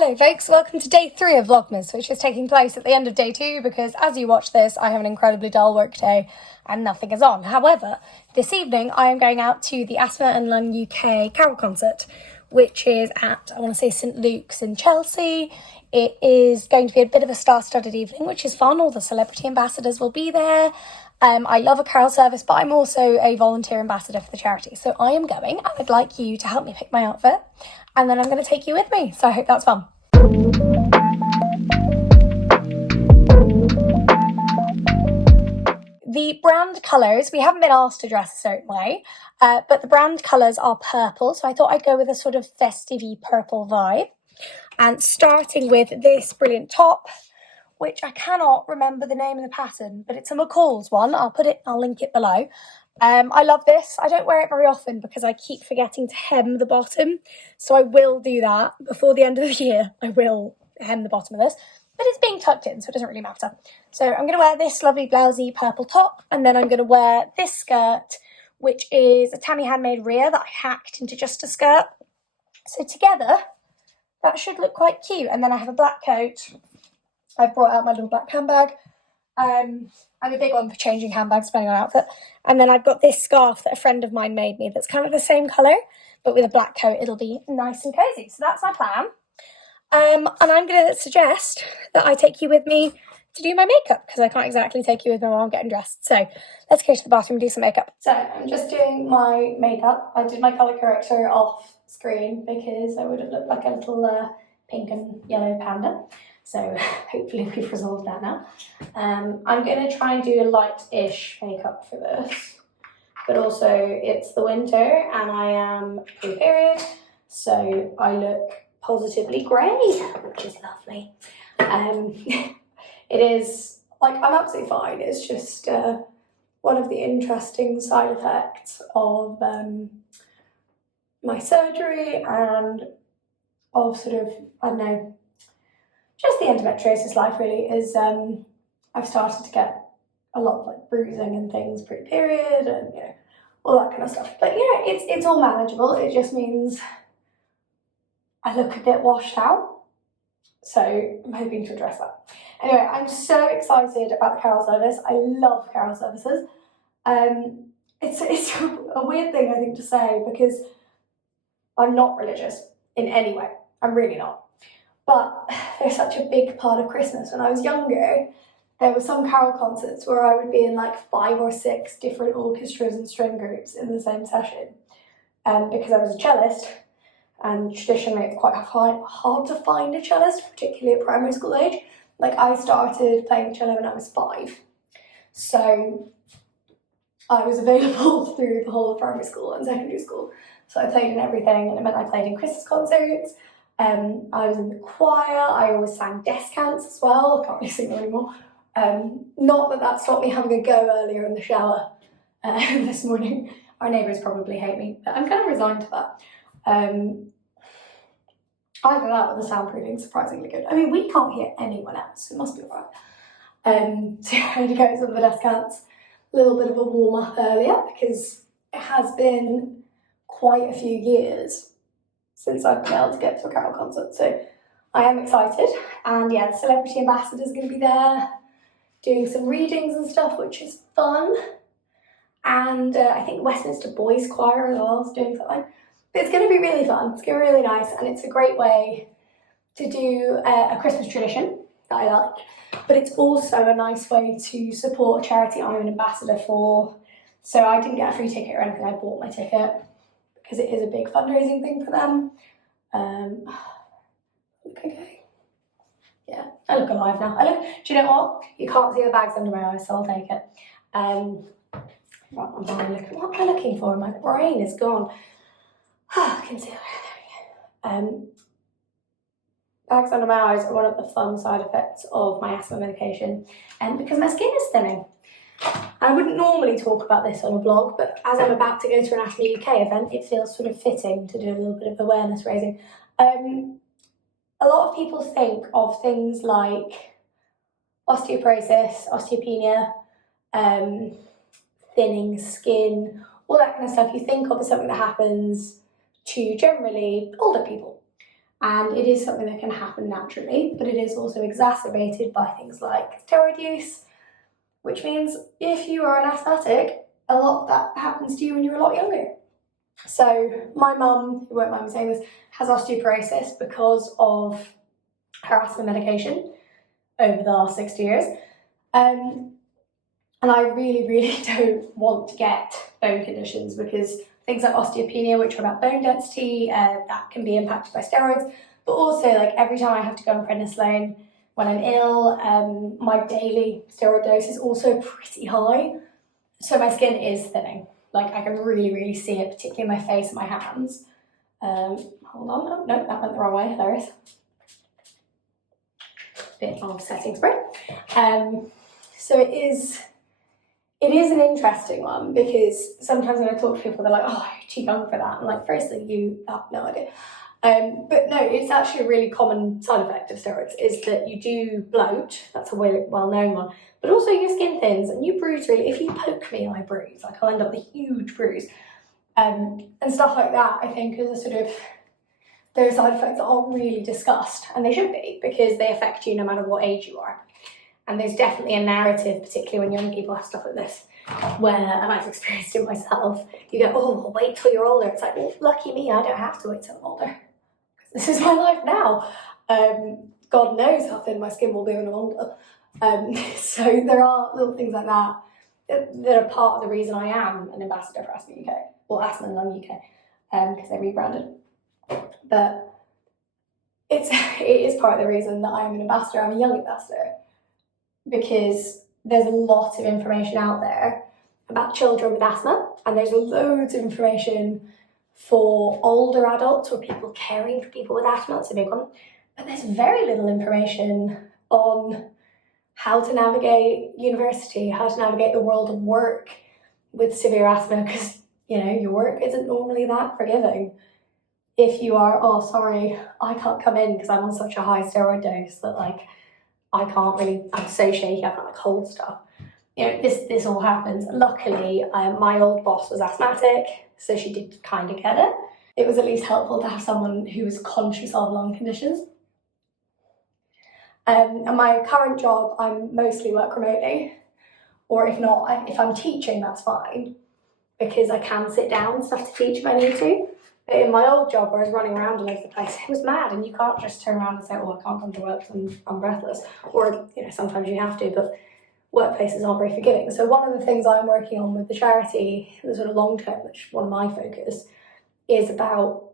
Hello folks, welcome to day 3 of Vlogmas, which is taking place at the end of day 2 because as you watch this I have an incredibly dull work day and nothing is on. However, this evening I am going out to the Asthma Lung UK carol concert, which is at, I want to say, St Luke's in Chelsea. It is going to be a bit of a star-studded evening, which is fun. All the celebrity ambassadors will be there. I love a carol service, but I'm also a volunteer ambassador for the charity. So I am going, and I'd like you to help me pick my outfit. And then I'm going to take you with me. So I hope that's fun. The brand colours, we haven't been asked to dress a certain way, but the brand colours are purple. So I thought I'd go with a sort of festive-y purple vibe. And starting with this brilliant top, which I cannot remember the name of the pattern, but it's a McCall's one. I'll link it below. I love this. I don't wear it very often because I keep forgetting to hem the bottom. So I will do that before the end of the year. I will hem the bottom of this, but it's being tucked in, so it doesn't really matter. So I'm going to wear this lovely blousey purple top, and then I'm going to wear this skirt, which is a Tammy handmade rear that I hacked into just a skirt. So together, that should look quite cute. And then I have a black coat. I've brought out my little black handbag. I'm a big one for changing handbags depending on outfit. And then I've got this scarf that a friend of mine made me that's kind of the same colour, but with a black coat it'll be nice and cosy. So that's my plan. And I'm going to suggest that I take you with me to do my makeup because I can't exactly take you with me while I'm getting dressed. So let's go to the bathroom and do some makeup. So I'm just doing my makeup. I did my colour corrector off screen because I would have looked like a little pink and yellow panda. So hopefully we've resolved that now. I'm going to try and do a light-ish makeup for this. But also it's the winter and I am pre-period. So I look positively grey, which is lovely. It is, like, I'm absolutely fine. It's just one of the interesting side effects of my surgery and of sort of, I don't know, just the endometriosis life really is I've started to get a lot of like bruising and things pre-period and all that kind of stuff. But it's all manageable. It just means I look a bit washed out. So I'm hoping to address that. Anyway, I'm so excited about the carol service. I love carol services. It's a weird thing I think to say because I'm not religious in any way. I'm really not. But they're such a big part of Christmas. When I was younger, there were some carol concerts where I would be in like 5 or 6 different orchestras and string groups in the same session. Because I was a cellist, and traditionally it's quite hard to find a cellist, particularly at primary school age. Like I started playing cello when I was 5. So I was available through the whole of primary school and secondary school. So I played in everything, and it meant I played in Christmas concerts. I was in the choir. I always sang descants as well. I can't really sing anymore. Not that stopped me having a go earlier in the shower this morning. Our neighbours probably hate me, but I'm kind of resigned to that. Either that or the soundproofing surprisingly good. I mean, we can't hear anyone else. It must be alright. So I had to go some of the descants. A little bit of a warm-up earlier because it has been quite a few years since I've been able to get to a carol concert. So I am excited. And yeah, the celebrity ambassador is going to be there doing some readings and stuff, which is fun. And I think the Westminster Boys Choir as well is doing something. But it's going to be really fun. It's going to be really nice. And it's a great way to do a Christmas tradition that I like. But it's also a nice way to support a charity I'm an ambassador for. So I didn't get a free ticket or anything. I bought my ticket because it is a big fundraising thing for them. Okay. Yeah, I look alive now. Do you know what? You can't see the bags under my eyes, so I'll take it. What am I looking for? My brain is gone. Concealer, there we go. Bags under my eyes are one of the fun side effects of my asthma medication, because my skin is thinning. I wouldn't normally talk about this on a vlog, but as I'm about to go to an Asthma UK event, it feels sort of fitting to do a little bit of awareness raising. A lot of people think of things like osteoporosis, osteopenia, thinning skin, all that kind of stuff. You think of as something that happens to generally older people. And it is something that can happen naturally, but it is also exacerbated by things like steroid use, which means if you are an asthmatic, a lot of that happens to you when you're a lot younger. So my mum, who won't mind me saying this, has osteoporosis because of her asthma medication over the last 60 years. And I really don't want to get bone conditions, because things like osteopenia, which are about bone density, that can be impacted by steroids. But also, like, every time I have to go on prednisolone when I'm ill, my daily steroid dose is also pretty high. So my skin is thinning. Like, I can really see it, particularly in my face and my hands. Hold on, oh, no, that went the wrong way, there it is. Bit of setting spray. So it is an interesting one, because sometimes when I talk to people, they're like, oh, you're too young for that. I'm like, firstly, you have no idea. But no, it's actually a really common side effect of steroids, is that you do bloat. That's a well-known one. But also your skin thins and you bruise really. If you poke me, I bruise. Like, I'll end up with a huge bruise. And stuff like that, I think, is a sort of those side effects that aren't really discussed. And they should be, because they affect you no matter what age you are. And there's definitely a narrative, particularly when young people have stuff like this, where, and I've experienced it myself, you go, oh, well, wait till you're older. It's like, well, lucky me, I don't have to wait till I'm older. This is my life now. God knows how thin my skin will be when I'm older. So there are little things like that that are part of the reason I am an ambassador for Asthma UK, or Asthma Lung UK, because they rebranded. But it is part of the reason that I'm an ambassador. I'm a young ambassador, because there's a lot of information out there about children with asthma, and there's loads of information for older adults or people caring for people with asthma. That's a big one. But there's very little information on how to navigate university, how to navigate the world of work with severe asthma, because, you know, your work isn't normally that forgiving. If you are, oh, sorry, I can't come in because I'm on such a high steroid dose that, like, I'm so shaky, I can't, like, hold stuff. You know, this all happens. Luckily, my old boss was asthmatic, so she did kind of get it. It was at least helpful to have someone who was conscious of lung conditions. And my current job, I mostly work remotely, or if not, if I'm teaching, that's fine, because I can sit down and stuff to teach if I need to. But in my old job, where I was running around all over the place, it was mad, and you can't just turn around and say, oh, I can't come to work because I'm breathless. Or, you know, sometimes you have to, but workplaces aren't very forgiving. So one of the things I'm working on with the charity, the sort of long term, which is one of my focus, is about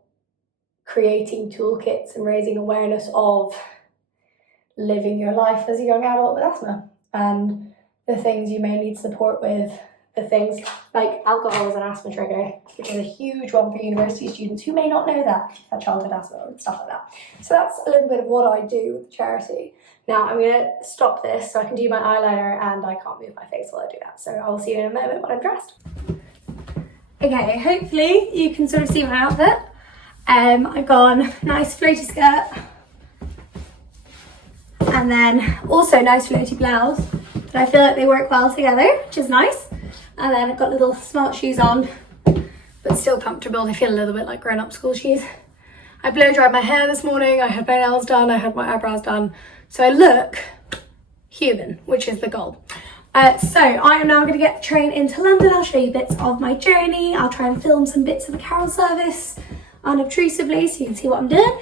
creating toolkits and raising awareness of living your life as a young adult with asthma, and the things you may need support with, the things like alcohol is an asthma trigger, which is a huge one for university students who may not know that if you've had childhood asthma or stuff like that. So that's a little bit of what I do with the charity. Now I'm going to stop this so I can do my eyeliner, and I can't move my face while I do that. So I will see you in a moment when I'm dressed. Okay, hopefully you can sort of see my outfit. I've got a nice floaty skirt, and then also nice floaty blouse, but I feel like they work well together, which is nice. And then I've got little smart shoes on, but still comfortable. They feel a little bit like grown-up school shoes. I blow dried my hair this morning, I had my nails done, I had my eyebrows done, so I look human, which is the goal. So I am now going to get the train into London. I'll show you bits of my journey. I'll try and film some bits of the carol service unobtrusively so you can see what I'm doing.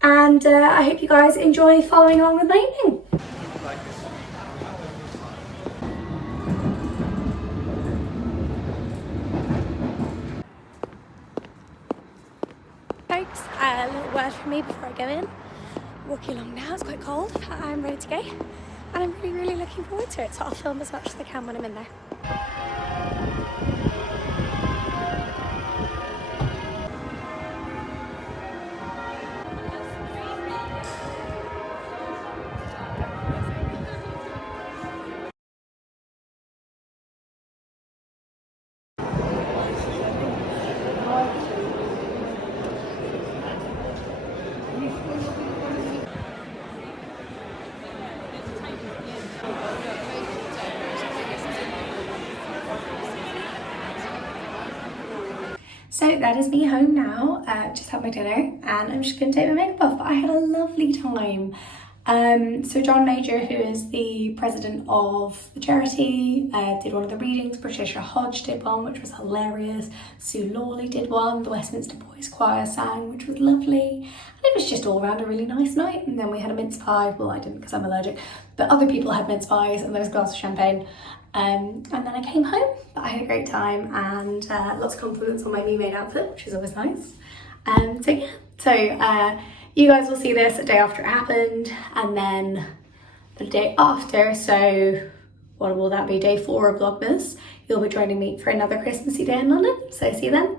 And I hope you guys enjoy following along with my evening. Folks, a little word from me before I go in. Walking along now, it's quite cold, but I'm ready to go. And I'm really looking forward to it, so I'll film as much as I can when I'm in there. So that is me home now. Just had my dinner and I'm just going to take my makeup off. But I had a lovely time. So John Major, who is the president of the charity, did one of the readings. Patricia Hodge did one, which was hilarious. Sue Lawley did one. The Westminster Boys Choir sang, which was lovely. And it was just all around a really nice night. And then we had a mince pie. Well, I didn't because I'm allergic. But other people had mince pies and there was a glass of champagne. And then I came home, but I had a great time and lots of compliments on my new made outfit, which is always nice. You guys will see this a day after it happened, and then the day after, so what will that be, day 4 of Vlogmas, you'll be joining me for another Christmassy day in London, so see you then.